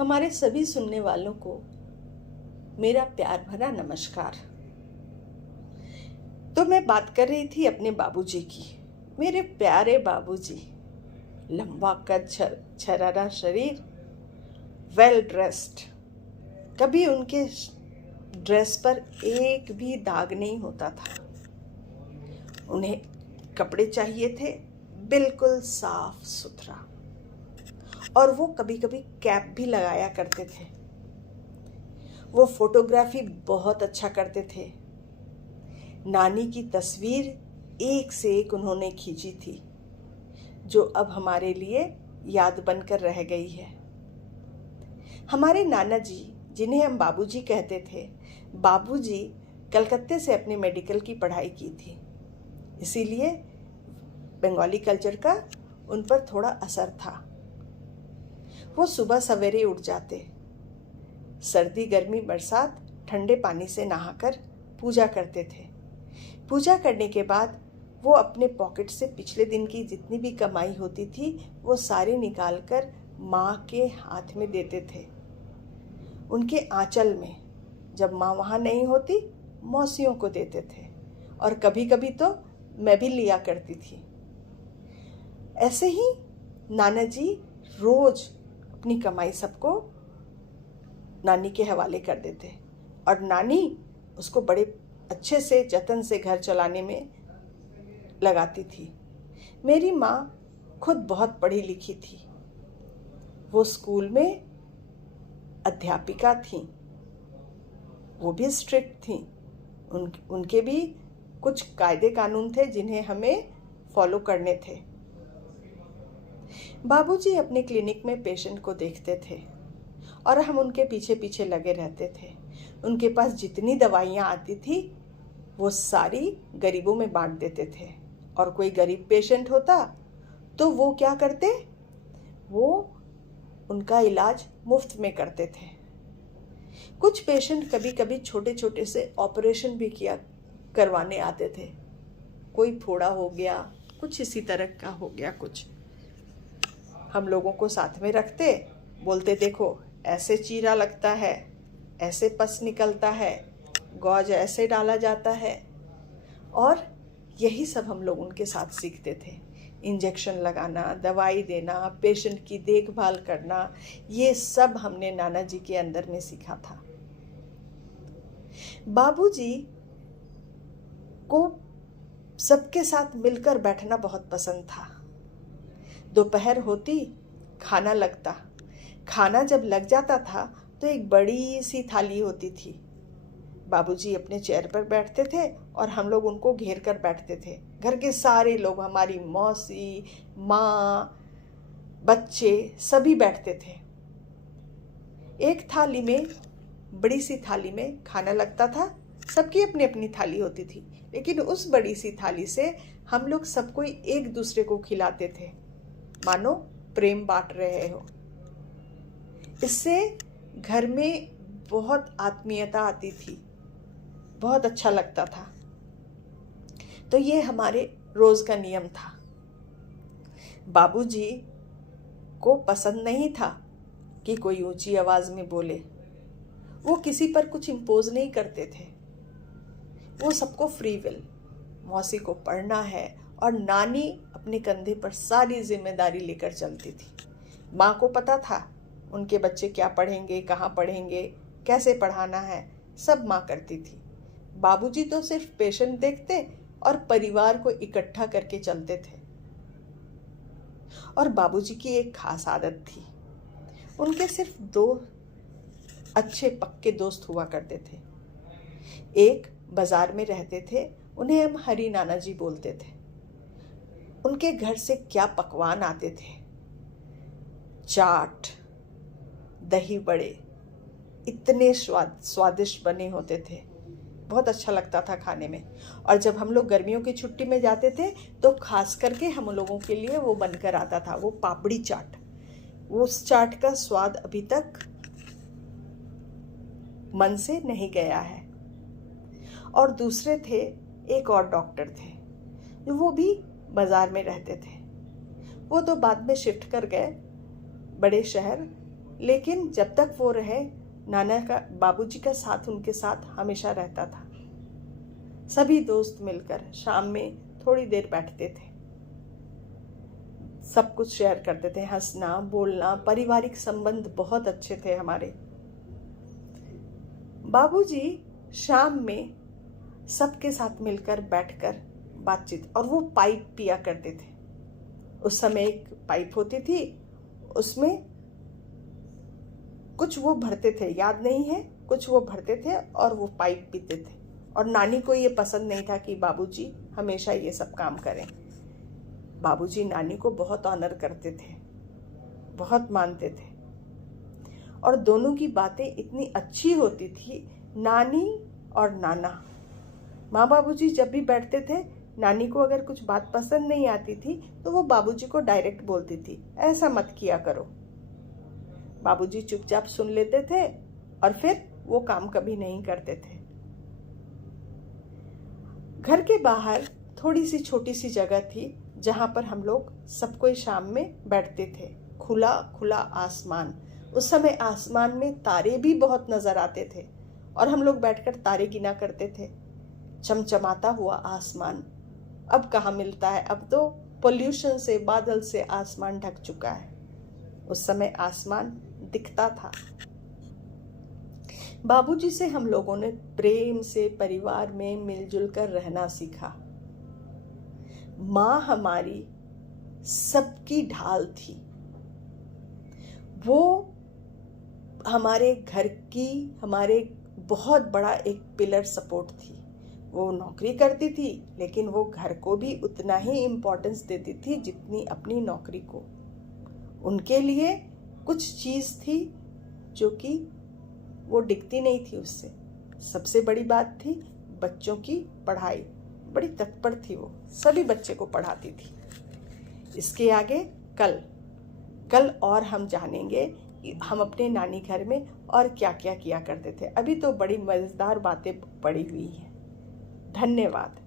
हमारे सभी सुनने वालों को मेरा प्यार भरा नमस्कार। तो मैं बात कर रही थी अपने बाबूजी की। मेरे प्यारे बाबूजी, लंबा कद, छरारा शरीर, वेल ड्रेस्ड। कभी उनके ड्रेस पर एक भी दाग नहीं होता था। उन्हें कपड़े चाहिए थे बिल्कुल साफ सुथरा, और वो कभी कभी कैप भी लगाया करते थे। वो फोटोग्राफी बहुत अच्छा करते थे। नानी की तस्वीर एक से एक उन्होंने खींची थी, जो अब हमारे लिए याद बनकर रह गई है। हमारे नाना जी, जिन्हें हम बाबूजी कहते थे, बाबूजी कलकत्ते से अपने मेडिकल की पढ़ाई की थी, इसीलिए बंगाली कल्चर का उन पर थोड़ा असर था। वो सुबह सवेरे उठ जाते, सर्दी गर्मी बरसात ठंडे पानी से नहाकर पूजा करते थे। पूजा करने के बाद वो अपने पॉकेट से पिछले दिन की जितनी भी कमाई होती थी वो सारी निकालकर माँ के हाथ में देते थे, उनके आंचल में। जब माँ वहाँ नहीं होती, मौसियों को देते थे, और कभी कभी तो मैं भी लिया करती थी। ऐसे ही नाना जी रोज अपनी कमाई सबको नानी के हवाले कर देते, और नानी उसको बड़े अच्छे से जतन से घर चलाने में लगाती थी। मेरी माँ खुद बहुत पढ़ी लिखी थी। वो स्कूल में अध्यापिका थीं, वो भी स्ट्रिक्ट थीं। उनके भी कुछ कायदे कानून थे जिन्हें हमें फॉलो करने थे। बाबूजी अपने क्लिनिक में पेशेंट को देखते थे और हम उनके पीछे पीछे लगे रहते थे। उनके पास जितनी दवाइयाँ आती थी वो सारी गरीबों में बांट देते थे, और कोई गरीब पेशेंट होता तो वो क्या करते, वो उनका इलाज मुफ्त में करते थे। कुछ पेशेंट कभी कभी छोटे छोटे से ऑपरेशन भी करवाने आते थे। कोई फोड़ा हो गया, कुछ इसी तरह का हो गया कुछ, हम लोगों को साथ में रखते, बोलते देखो ऐसे चीरा लगता है, ऐसे पस निकलता है, गौज ऐसे डाला जाता है, और यही सब हम लोग उनके साथ सीखते थे। इंजेक्शन लगाना, दवाई देना, पेशेंट की देखभाल करना, ये सब हमने नाना जी के अंदर में सीखा था। बाबूजी को सबके साथ मिलकर बैठना बहुत पसंद था। दोपहर होती, खाना लगता। खाना जब लग जाता था तो एक बड़ी सी थाली होती थी। बाबूजी अपने चेयर पर बैठते थे और हम लोग उनको घेर कर बैठते थे। घर के सारे लोग, हमारी मौसी, माँ, बच्चे सभी बैठते थे। एक थाली में, बड़ी सी थाली में खाना लगता था। सबकी अपनी अपनी थाली होती थी, लेकिन उस बड़ी सी थाली से हम लोग सबको एक दूसरे को खिलाते थे, मानो प्रेम बांट रहे हो। इससे घर में बहुत आत्मीयता आती थी, बहुत अच्छा लगता था। तो ये हमारे रोज का नियम था। बाबूजी को पसंद नहीं था कि कोई ऊंची आवाज में बोले। वो किसी पर कुछ इम्पोज नहीं करते थे। वो सबको फ्री विल, मौसी को पढ़ना है, और नानी अपने कंधे पर सारी जिम्मेदारी लेकर चलती थी। माँ को पता था उनके बच्चे क्या पढ़ेंगे, कहाँ पढ़ेंगे, कैसे पढ़ाना है, सब माँ करती थी। बाबूजी तो सिर्फ पेशेंट देखते और परिवार को इकट्ठा करके चलते थे। और बाबूजी की एक खास आदत थी, उनके सिर्फ 2 अच्छे पक्के दोस्त हुआ करते थे। एक बाजार में रहते थे, उन्हें हम हरी नाना जी बोलते थे। उनके घर से क्या पकवान आते थे, चाट, दही बड़े, इतने स्वादिष्ट बने होते थे, बहुत अच्छा लगता था खाने में। और जब हम लोग गर्मियों की छुट्टी में जाते थे तो खास करके हम लोगों के लिए वो बनकर आता था, वो पापड़ी चाट। उस चाट का स्वाद अभी तक मन से नहीं गया है। और दूसरे थे, एक और डॉक्टर थे, वो भी बाजार में रहते थे। वो तो बाद में शिफ्ट कर गए बड़े शहर लेकिन जब तक वो रहे, नाना का, बाबूजी का साथ उनके साथ हमेशा रहता था। सभी दोस्त मिलकर शाम में थोड़ी देर बैठते थे, सब कुछ शेयर करते थे, हंसना बोलना, पारिवारिक संबंध बहुत अच्छे थे हमारे। बाबूजी शाम में सबके साथ मिलकर बैठकर बातचीत, और वो पाइप पिया करते थे। उस समय एक पाइप होती थी, उसमें कुछ वो भरते थे, याद नहीं है, कुछ वो भरते थे और वो पाइप पीते थे। और नानी को ये पसंद नहीं था कि बाबूजी हमेशा ये सब काम करें। बाबूजी नानी को बहुत ऑनर करते थे, बहुत मानते थे, और दोनों की बातें इतनी अच्छी होती थी। नानी और नाना, माँ बाबूजी जब भी बैठते थे, नानी को अगर कुछ बात पसंद नहीं आती थी तो वो बाबूजी को डायरेक्ट बोलती थी, ऐसा मत किया करो। बाबूजी चुपचाप सुन लेते थे और फिर वो काम कभी नहीं करते थे। घर के बाहर थोड़ी सी छोटी सी जगह थी जहां पर हम लोग सब कोई शाम में बैठते थे। खुला खुला आसमान, उस समय आसमान में तारे भी बहुत नजर आते थे और हम लोग बैठकर तारे गिना करते थे। चमचमाता हुआ आसमान अब कहाँ मिलता है, अब तो पोल्यूशन से, बादल से आसमान ढक चुका है। उस समय आसमान दिखता था। बाबूजी से हम लोगों ने प्रेम से परिवार में मिलजुल कर रहना सीखा। माँ हमारी सबकी ढाल थी, वो हमारे घर की, हमारे बहुत बड़ा एक पिलर सपोर्ट थी। वो नौकरी करती थी, लेकिन वो घर को भी उतना ही इम्पोर्टेंस देती थी जितनी अपनी नौकरी को। उनके लिए कुछ चीज़ थी जो कि वो डिगती नहीं थी उससे। सबसे बड़ी बात थी बच्चों की पढ़ाई। बड़ी तत्पर थी वो, सभी बच्चे को पढ़ाती थी। इसके आगे कल और हम जानेंगे कि हम अपने नानी घर में और क्या क्या किया करते थे। अभी तो बड़ी मज़ेदार बातें पड़ी हुई हैं। धन्यवाद।